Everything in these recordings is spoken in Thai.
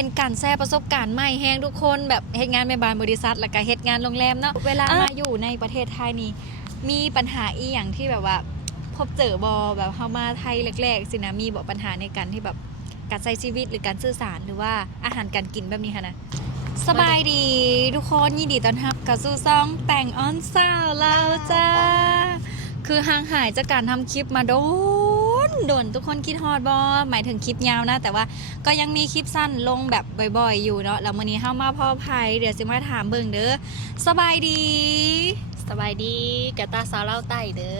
เป็นการแชร์ประสบการณ์ใหม่แฮงทุกคนแบบเฮ็ดงานแม่บ้านบริษัทแล้วก็เฮ็ดงานโรงแรมเนาะเวลามาอยู่ในประเทศไทยนี่มีปัญหาอีหยังที่แบบว่าพบเจอบ่แบบเฮามาไทยแรกๆสินะมีบ่ปัญหาในการที่แบบการใช้ชีวิตหรือการสื่อสารหรือว่าอาหารการกินแบบนี้ค่ะนะสบายดีทุกคนยินดีต้อนรับเข้าสู่ช่องแต่งออนสาวเราจ้าคือห่างหายจากการทำคลิปมาโดนทุกคนคิดฮอดบอหมายถึงคลิปยาวนะแต่ว่าก็ยังมีคลิปสั้นลงแบบบ่อยๆอยู่เนาะแล้วมื้อนี้เฮามาพ่อภัยเดี๋ยวสิมาถามเบิ่งเด้อสบายดีแกวตาสาวเล่าไต่เด้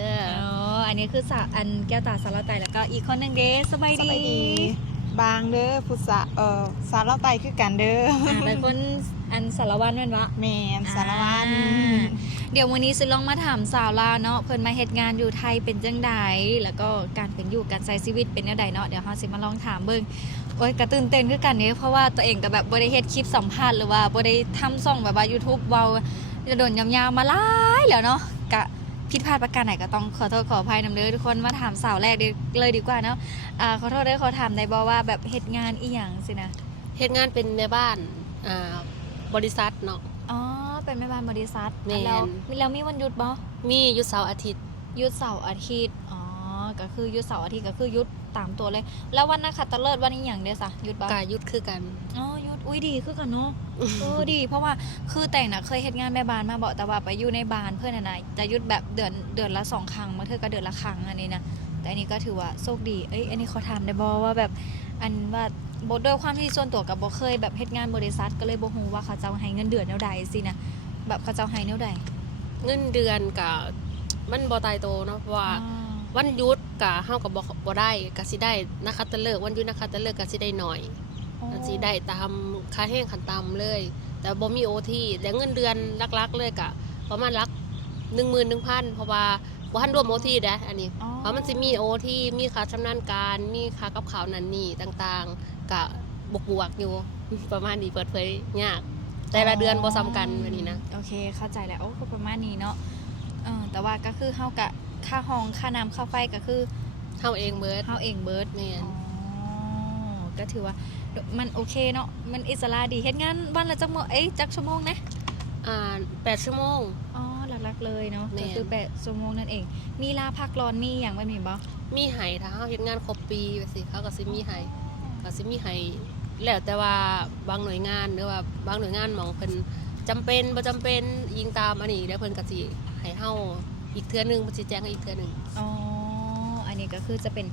ออันนี้คืออันแก้วตาสารไตแล้วก็อีกคนนึงเด้สบายดีบางเด้อผู้สาวเล่าไตคือกันเด้อเป็นคนอันสารวัตรแม่นวะแม่นสารวัตรเดี๋ยววันนี้สิลองมาถามสาวลาวเนาะเพิ่นมาเฮ็ดงานอยู่ไทยเป็นจังไดแล้วก็การเป็นอยู่การใช้ชีวิตเป็นแนวใดเนาะเดี๋ยวเฮาสิมาลองถามเบิ่งโอ้ยก็ตื่นเต้นคือกันเด้เพราะว่าตัวเองก็แบบบ่ได้เฮ็ดคลิปสัมภาษณ์หรือว่าบ่ได้ทำช่องแบบว่า YouTube เว้าจะโดนยาวๆมาหลายแล้วเนาะก็ผิดพลาดประการไหนก็ต้องขอโทษขออภัยนำเด้อทุกคนมาถามสาวแรกเลยดีกว่าเนาะขอโทษเด้อขอถามได้บ่ว่าแบบเฮ็ดงานอีหยังสินะเฮ็ดงานเป็นแม่บ้านบริษัทเนาะอ๋อเป็นแม่บ้านบริษัทแล้วมีวันหยุดบ่มีหยุดเสาร์อาทิตย์หยุดเสาร์อาทิตย์อ๋อก็คือหยุดเสาร์อาทิตย์ก็คือหยุดตามตัวเลยแล้ววันนักขัตฤกษ์วันนี้หยังเด้อซะหยุดบ่ก็หยุดคือกันอ๋อหยุดอุ้ยดีคือกันเนาะดีเพราะว่าคือแต่งน่ะเคยเฮ็ดงานแม่บ้านมาบ่แต่ว่าไปอยู่ในบ้านเพิ่นน่ะจะหยุดแบบเดือนละ2ครั้งบางเทื่อก็เดือนละครั้งอันนี้นะแต่อันนี้ก็ถือว่าโชคดีอันนี้ขอถามได้บ่ว่าแบบอันว่าบ่ด้วยความที่ส่วนตัวก็บ่เคยแบบเฮ็ดงานบริษัทก็เลยบ่ฮู้ว่าเขาเจ้าให้เงินเดือนแนวใดสินะแบบเขาเจ้าให้แนวใดเงินเดือนก็มันบ่ตายโตเนาะเพราะว่าวันหยุดก็เฮาก็บ่ได้ก็สิได้นักขัตฤกษ์วันหยุดนักขัตฤกษ์ก็สิได้น้อยก็สิได้ตามค่าแรงขั้นต่ำเลยแต่บ่มี OT แต่เงินเดือนหลักๆเลยก็ประมาณหลัก 11,000 เพราะว่าบ่ทันรวม OT เด้ออันนี้เพราะมันสิมี OT มีค่าชำนาญการมีค่ากับข้าวนั่นนี่ต่างๆก็บวกอยู่ประมาณนี้เปิดเผยยากแต่ละเดือนบ่ซ้ำกันแบบนี้นะโอเคเข้าใจแล้วก็ประมาณนี้เนาะแต่ว่าก็คือเฮาก็ค่าห้องค่าน้ำค่าไฟก็คือเฮาเองเบิดแม่นก็ถือว่ามันโอเคเนาะมันอิสระดีเฮ็ดงานวันละจักชั่วโมงนะ8 ชั่วโมงอ๋อหลักๆเลยเนาะก็คือ8ชั่วโมงนั่นเองมีลาพักร้อนมีหยังแบบนี้บ่มีให้ถ้าเฮาเฮ็ดงานครบปีว่าสิเขาก็สิมีให้แล้วแต่ว่าบางหน่วยงานหรือว่าบางหน่วยงานมองเพิ่นจำเป็นบ่จำเป็นยิงตามอันนี้แล้วเพิ่นก็สิให้เฮาอีกเทื่อนึงเพิ่นสิแจ้งให้อีกเทื่อนึงอ๋ออันนี้ก็คือจะเป็น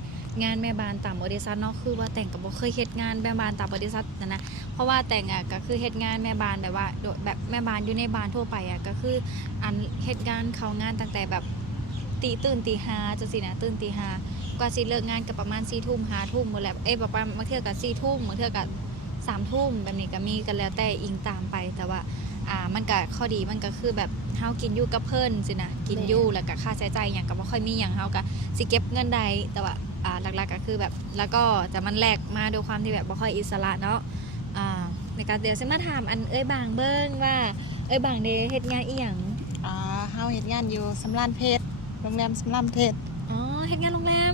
งานแม่บ้านตามบริษัทเนาะคือว่าแต่งก็บ่เคยเฮ็ดงานแม่บ้านตามบริษัทนะเพราะว่าแต่งก็คือเฮ็ดงานแม่บ้านแบบว่าแบบแม่บ้านอยู่ในบ้านทั่วไปก็คืออันเฮ็ดงานเข้างานตั้งแต่แบบตื่นตี 5จังซี่นะตื่นตี 5กว่าสิเลิกงานก็ประมาณ 4 ทุ่ม 5 ทุ่มบ่แหละประมาณบางเทื่อก็ 4 ทุ่มบางเทื่อก็3 ทุ่มแบบนี้ก็มีกันแล้วแต่อิงตามไปแต่ว่ามันก็ข้อดีมันก็คือแบบเฮากินอยู่กับเพิ่นสินะกินอยู่แล้วก็ค่าใช้จ่ายหยังก็บ่ค่อยมีหยังเฮาก็สิเก็บเงินได้แต่ว่าหลักๆก็คือแบบแล้วก็จะมันแลกมาด้วยความที่แบบบ่ค่อยอิสระเนาะในการเดี๋ยวสิมาถามอันบางเบิ่งว่าบางเด้เฮ็ดงานอีหยังเฮาเฮ็ดงานอยู่สำราญเพชรโรงแรมสำราญเพชรเฮ็ดงานโรงแรม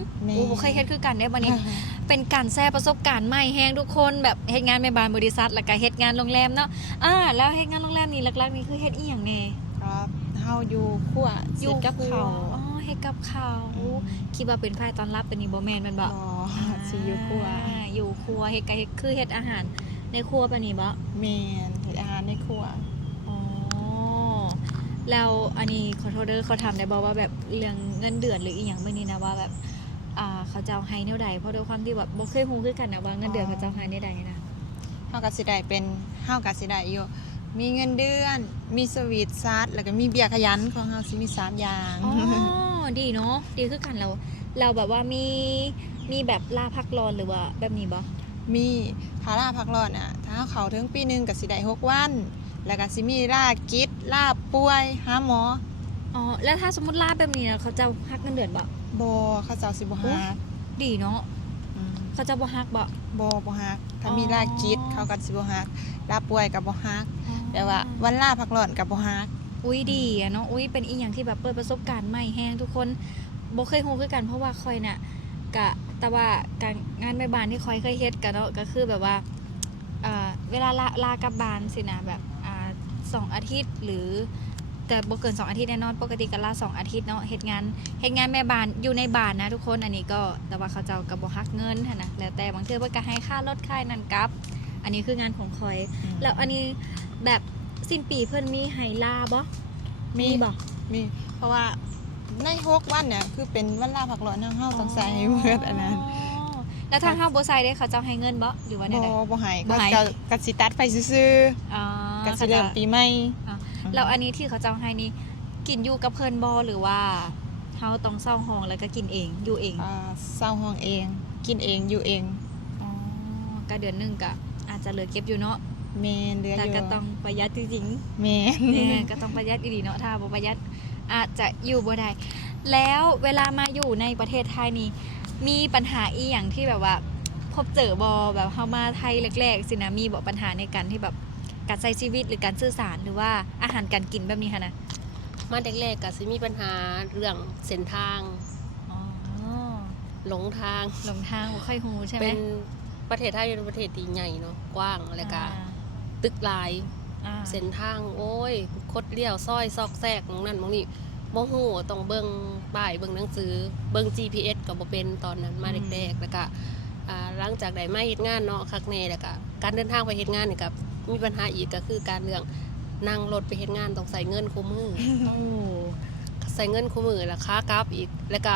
บ่เคยเฮ็ดคือกันได้บัดนี้ เป็นการแชร์ประสบการณ์ใหม่แฮงทุกคนแบบเฮ็ดงานแม่บ้านบริษัทแล้วก็เฮ็ดงานโรงแรมเนาะแล้วเฮ็ดงานโรงแรมนี่หลักๆนี่คือเฮ็ดอีหยังแน่ครับเฮาอยู่ครัวอยู่กับข้าวเฮ็ดกับข้าวคิดว่าเป็นฝ่ายต้อนรับแต่นี่บ่แม่นแม่นบ่สิอยู่ครัวเฮ็ดก็เฮ็ดคือเฮ็ดอาหารในครัวปานนี้บ่แม่นเฮ็ดอาหารในครัวแล้วอันนี้ขอโทษเด้อเขาถามได้บ่ว่าแบบเรื่องเงินเดือนหรืออีหยังมื้อนี้นะว่าแบบเขาเจ้าให้แนวใดเพราะด้วยความที่แบบบ่เคยฮู้คือกันนะว่าเงินเดือนเขาเจ้าให้แนวใดนะเฮาก็สิได้อยู่มีเงินเดือนมีสวีทซัดแล้วก็มีเบี้ยขยันของเฮาสิมี3อย่างดีเนาะดีคือกันเราแบบว่ามีแบบลาพักร้อนหรือว่าแบบนี้บ่มีถ้าลาพักร้อนถ้าเฮาเข้าถึงปีนึงก็สิได้6วันแล้วก็สิมีลากิจลาป่วยหาหมอแล้วถ้าสมมุติลาแบบนี้เขาจะหักเงินเดือนบ่เขาเจ้าสิบ่ฮักดีเนาะเขาจะบ่ฮักบ่ฮักถ้ามีลากิจเขาก็สิบ่ฮักลาป่วยก็บ่ฮักแต่ว่าวันลาพักร้อนก็บ่ฮักดีเนาะเป็นอีหยังที่แบบเปิดประสบการณ์ใหม่แฮงทุกคนบ่เคยฮู้คือกันเพราะว่าค่อยน่ะก็แต่ว่าการงานแม่บ้านที่ค่อยเคยเฮ็ดกันเนาะก็คือแบบว่า เวลาลากลับบ้านสินะแบบ2 อาทิตย์หรือแต่บ่เกิน2 อาทิตย์แน่นอนปกติก็ลา2 อาทิตย์เนาะเฮ็ดงานแม่บ้านอยู่ในบ้านนะทุกคนอันนี้ก็แต่ว่าเขาเจ้าก็บ่ฮักเงินหั้นนะแล้วแต่บางเทื่อเพิ่นก็ให้ค่ารถค่านั่นกลับ อันนี้คืองานของคอย แล้วอันนี้แบบสิ้นปีเพิ่นมีให้ลาบ่มีบ่ มีเพราะว่าใน6 วันเนี่ยคือเป็นวันลาพักร้อนเฮาต้องใส่ให้เบิดอันนั้น แล้วทางเฮาบ่ใส่ได้เขาเจ้าให้เงินบ่หรือว่าแนวใด บ่ให้ บ่ให้ ก็สิตัดไปซื่อ อ๋อ ๆก็สิเริ่มปีใหม่ แล้วอันนี้ที่เขาเจ้าให้นี่กินอยู่กับเพิ่นบ่หรือว่าเฮาต้องเช่าห้องแล้วก็กินเองอยู่เอง เช่าห้องเอง กินเองอยู่เอง อ๋อก็เดือนหนึงก็อาจจะเหลือเก็บอยู่เนาะ แม่นเหลือ แต่ อยู่ ก็ต้องประหยัดจริง แม่น ๆเนี่ยก็ต้องประหยัดอีหลีเนาะถ้าบ่ประหยัดอาจจะอยู่บ่ได้แล้วเวลามาอยู่ในประเทศไทยนี่มีปัญหาอีหยังที่แบบว่าพบเจอบ่แบบเฮามาไทยแรกๆสินะมีบ่ปัญหาในการที่แบบการใช้ชีวิตหรือการสื่อสารหรือว่าอาหารการกินแบบนี้ค่ะนะ มาแรกๆก็สิมีปัญหาเรื่องเส้นทาง อ๋อ หลงทาง หลงทางบ่ค่อยฮู้ใช่ไหม เป็นประเทศไทยเป็นประเทศที่ใหญ่เนาะกว้างแล้วก็ตึกหลาย อ่า เส้นทางโอ้ยคดเลี้ยวซอยซอกแซกตรงนั้นตรงนี้บ่ฮู้ต้องเบิ่งป้ายเบิ่งหนังสือเบิ่ง GPS ก็บ่เป็นตอนนั้นมาแรกๆแล้วก็หลังจากได้มาเฮ็ดงานเนาะคักแน่แล้วก็การเดินทางไปเฮ็ดงานนี่ก็มีปัญหาอีกก็คือการเรื่องนั่งรถไปเฮ็ดงานต้องใส่เงินคู่มือ โอ้ ใส่เงินคู่มือแล้วค่ากราฟอีกแล้วก็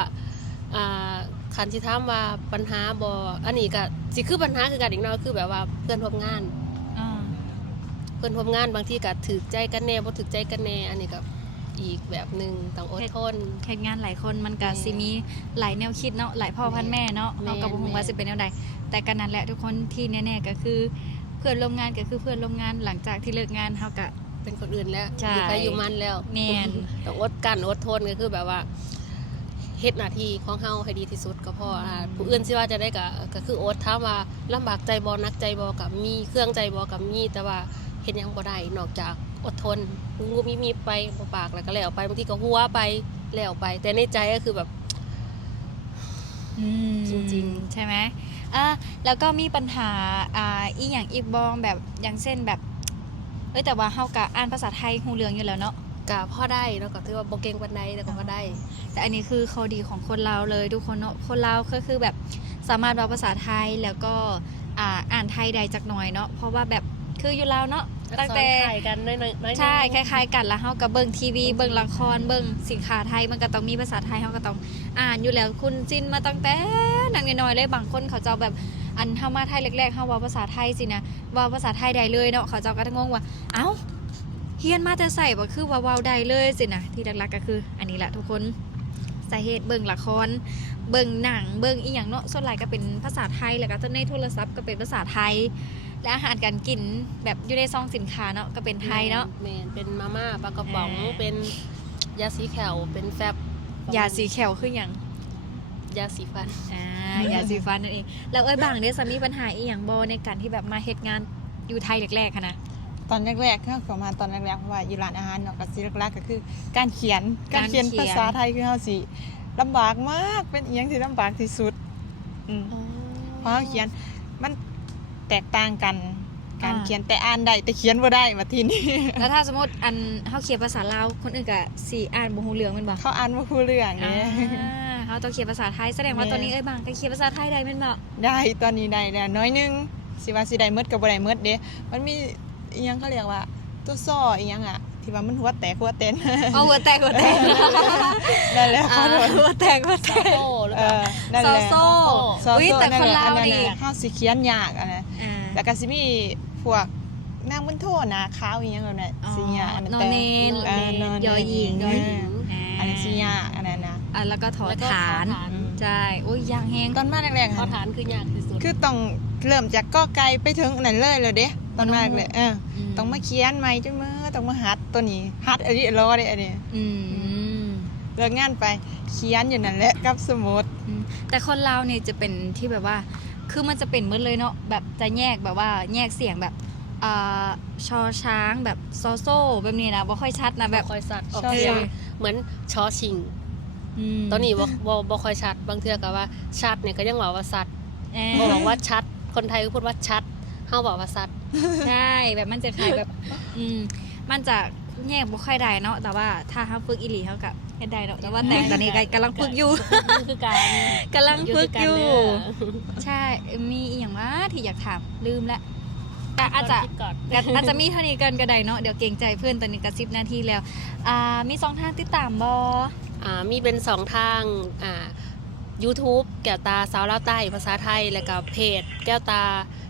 คันสิถามว่าปัญหาบ่อันนี้ก็สิคือปัญหาคือกันอีกเนาะคือแบบว่าเพื่อนร่วมงาน อ่า เพื่อนร่วมงานบางทีก็ถือใจกันแน่บ่ถือใจกันแน่อันนี้ก็อีกแบบหนึงต้องอดทน เฮ็ดงานหลายคนมันก็สิมีหลายแนวคิดเนาะหลายพ่อพันแม่เนาะ แม่น เฮาก็บ่ฮู้ว่าสิเป็นแนวใดแต่กันนั่นแหละทุกคนที่แน่ๆก็คือเพื่อนร่วมงานก็คือเพื่อนร่วมงานหลังจากที่เลิกงานเฮาก็ เป็นคนอื่นแล้ว ใช่ อยู่ใครอยู่มันแล้ว แม่น ต้องอดกันอดทนก็คือแบบว่าเฮ็ดหน้าที่ของเฮาให้ดีที่สุดก็พอผู้อื่นสิว่าจะได้ก็คืออดถามว่าลำบากใจบ่หนักใจบ่ก็มีเครื่องใจบ่ก็มีแต่ว่าเฮ็ดหยังบ่ได้นอกจากอดทนงูมีไปบ่ปากแล้วก็แล้วไปบางทีก็หัวไปแล้วไป แต่ในใจก็คือแบบ จริงๆ ใช่ไหมแล้วก็มีปัญหาอีหยังอีกบองแบบอย่างเช่นแบบแต่ว่าเฮาก็อ่านภาษาไทยฮู้เรื่องอยู่แล้วเนาะ ก็พอได้เนาะก็ถือว่าบ่เก่งปานใดแต่ก็พอได้ แต่อันนี้คือข้อดีของคนลาวเลยทุกคนเนาะคนลาวก็คือแบบสามารถเว้าภาษาไทยแล้วก็อ่านไทยได้จักหน่อยเนาะเพราะว่าแบบคืออยู่ลาวเนาะตั้งแต่ อักษรคล้ายกันน้อยๆ ใช่คล้ายๆกันแล้วเฮาก็เบิ่งทีวีเบิ่งละครเบิ่งสินค้าไทยมันก็ต้องมีภาษาไทยเฮาก็ต้องอ่านอยู่แล้วคุณจินมาตั้งแต่นังน้อยๆเลยบางคนเขาเจ้าแบบอันเฮามาไทยแรกๆเฮาเว้าภาษาไทยสินะเว้าภาษาไทยได้เลยเนาะเขาเจ้าก็งงว่าเอ้าเฮียนมาแต่ใส่บ่คือว่าเว้าได้เลยสินะที่หลักๆก็คืออันนี้แหละทุกคนสาเหตุเบิ่งละครเบิ่งหนังเบิ่งอีหยังเนาะส่วนหลายก็เป็นภาษาไทยแล้วก็ในโทรศัพท์ก็เป็นภาษาไทยและอาหารการกินแบบอยู่ในซองสินค้าเนาะก็เป็นไทยเนาะ แม่นเป็นมาม่าปลากระป๋องเป็นยาสีแขวเป็นแฟบ ยาสีแขวคืออย่าง ยาสีฟัน ยาสีฟันนั่นเองแล้วบางเนี่ยสามีปัญหาอีหยังบ่ในการที่แบบมาเฮ็ดงานอยู่ไทยแรกๆค่ะนะ ตอนแรกๆเข้ามาตอนแรกๆเพราะว่าอยู่ร้านอาหารเนาะก็สิหลักๆก็คือการเขียนภาษาไทยคือเฮาสิลำบากมากเป็นอีหยังที่ลำบากที่สุดเพราะเฮาเขียนมันแตกต่างกันการเขียนแต่อ่านได้แต่เขียนบ่ได้มาทีนี้ แล้วถ้าสมมติอันเฮาเขียนภาษาลาวคนอื่นก็สิอ่านบ่ฮู้เรื่องแม่นบ่ เขาอ่านบ่รู้เรื่องนี่ เฮาต้องเขียนภาษาไทยแสดงว่าตอนนี้บางก็เขียนภาษาไทยได้แม่นบ่ ได้ตอนนี้ได้แล้วน้อยหนึงสิว่าสิได้หมดก็บ่ได้หมดเด้มันมีอีหยังเขาเรียกว่าตัวซ้ออีหยังอ่ะที่ว่ามันหัวแตกหัวเต้น เอาหัวแตก นั่นแหละขอโทษ หัวแตก โซ่หรือเปล่า นั่น โซ แหละ โซ่อุ้ยแต่คนลาว อั นี่ เฮาสิเขียนยากอันนั้น แล้วก็สิมีพวกนางบนโทษนะขาวอีหยังแบบนั้นสิยากอันนั้น นอนเนน ยอหญิง อันนั้นสิยากอันนั้นนะ แล้วก็ถอ แล้วก็ ฐาน ฐาน ใช่อุ้ยยางแฮง ตอนมาแรกๆ ข้อ ค่ะ ฐานคือยากที่สุด คือต้องเริ่มจากก็ไกลไปถึงนั่นเลยเด้ตอนมาเลยต้องมาเขียนใหม่จังมื้อต้องมาหัดตัวนี้หัดอันนี้รอได้อันนี้ อืม เลิกงานไปเขียนอยู่นั่นแหละกับสมุด แต่คนลาวเนี่ยจะเป็นที่แบบว่า คือมันจะเป็นหมืดเลยเนาะแบบจะแยกแบบว่าแยกเสียงแบบชอช้างแบบซอโซ่แบบนี้นะบ่ค่อยชัดนะ แบ แบบ บ คอยสัตว์ออกเสียงเหมือนชอชิง ตอนนี้บ่ค่อยชัดบางเทื่อก็ว่าชัดเนี่ยก็ยังว่าสัตว์บ่บอกว่าชัดคนไทยก็พูดว่าชัดเฮาบอกว่าสัตว์ ใช่แบบมันจะคล้ายแบบ มันจะแยกบ่ค่อยได้เนาะแต่ว่าถ้าเฮาฝึกอีหลีเฮาก็เฮ็ดได้เนาะแต่ว่าแต่งตอนนี้ก็กำลังฝึกอยู่ คือการ กำลังฝึกอยู่ เด้อ ใช่มีอีหยังว่าที่อยากถามลืมละก็อาจจะ คิดก่อน อาจจะมีเท่านี้กันก็ได้เนาะเดี๋ยวเกรงใจเพื่อนตอนนี้ก็10 นาทีแล้วมี2 ทางติดตามบ่ มีเป็น2ทางYouTube แก้วตาสาวลาวใต้ภาษาไทยแล้วก็เพจแก้วตา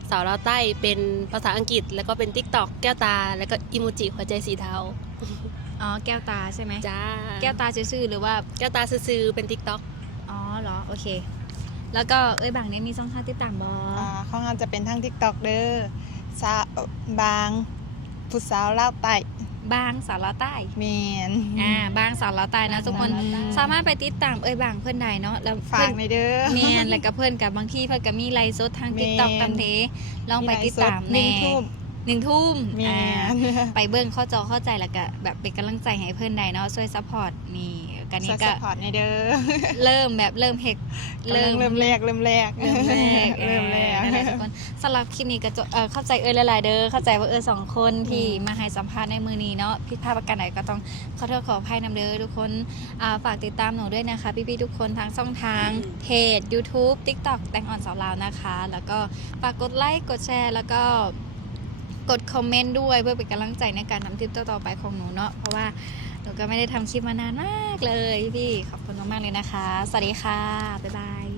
สาวลาวใต้เป็นภาษาอังกฤษ แล้วก็เป็น TikTok แก้วตาแล้วก็อีโมจิหัวใจสีเทา อ๋อแก้วตาใช่ไหม จ้า แก้วตาซื่อๆหรือว่า แก้วตาซื่อๆเป็น TikTok อ๋อเหรอโอเค แล้วก็บางเนี่ยมี2 ทางติดตามบ่ ของเราจะเป็นทาง TikTok เด้อสาวบางผู้สาวลาวใต้ บางสาวลาวใต้ แมน บางสาวลาวใต้นะทุกคน บางสาวลาวใต้ สามารถไปติดตามบางเพื่อนใดเนาะแล้ว ฝากในอยเด้อ เมียนแล้วก็เพื่อนกับบางที่เพื่อนก็มีไลฟ์สดทาง แม่น TikTok ตามเทลองไปติดตาม หนึ่ แน่ งทุ่ม 1 ทุ่ม แมน ไปเบิ่งเข้าจอเข้าใจแล้วก็แบบเป็นกำลังใจให้เพื่อนใดเนาะช่วยซัพพอร์ตนี่กัน ส นี้ ซั ก็ พพอร์ตในอยเด้อ เริ่มเฮก เริ่มแรก เริ่มแรก เริ่มแรก นั่นแหละทุกคนสำหรับคลิปนี้ก็จะเข้าใจหลายๆเด้อเข้าใจว่าสองคนที่มาให้สัมภาษณ์ในมือนี้เนาะผิดพลาดประการใดก็ต้องขอโทษขออภัยนำเด้อทุกคนฝากติดตามหนูด้วยนะคะพี่ๆทุกคนทางช่องทางเพจ YouTube TikTok แต่งอ่อนสาวลาวนะคะ แล้วก็ฝากกดไลค์กดแชร์แล้วก็กดคอมเมนต์ด้วยเพื่อเป็นกำลังใจในการทำคลิปต่อๆไปของหนูเนาะเพราะว่าหนูก็ไม่ได้ทำคลิปมานานมากเลยพี่ขอบคุณมากๆเลยนะคะสวัสดีค่ะบ๊ายบาย